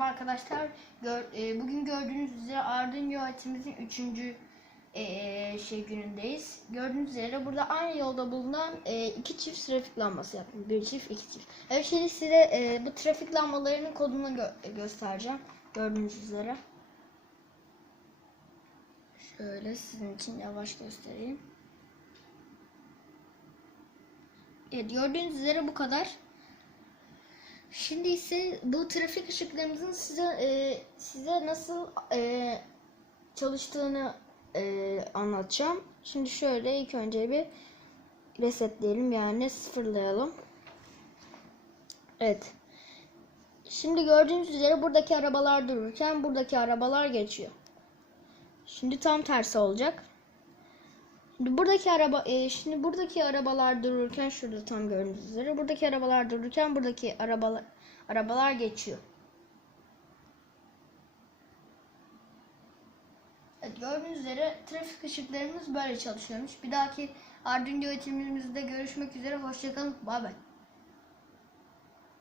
Merhaba arkadaşlar. Gör, e, bugün gördüğünüz üzere Arduino yönetimimizin 3. E, şey günündeyiz. Gördüğünüz üzere burada aynı yolda bulunan e, iki çift trafik lambası yaptım. Bir çift, iki çift. Evet şimdi size e, bu trafik lambalarının kodunu gö- göstereceğim. Gördüğünüz üzere. Şöyle sizin için yavaş göstereyim. Evet gördüğünüz üzere bu kadar. Şimdi ise bu trafik ışıklarımızın size e, size nasıl e, çalıştığını e, anlatacağım. Şimdi şöyle ilk önce bir resetleyelim yani sıfırlayalım. Evet. Şimdi gördüğünüz üzere buradaki arabalar dururken buradaki arabalar geçiyor. Şimdi tam tersi olacak. Buradaki araba e, şimdi buradaki arabalar dururken şurada tam gördüğünüz üzere buradaki arabalar dururken buradaki arabalar arabalar geçiyor. Evet, gördüğünüz üzere trafik ışıklarımız böyle çalışıyormuş. Bir dahaki Arduino eğitimimizde görüşmek üzere. Hoşçakalın. Bay bay.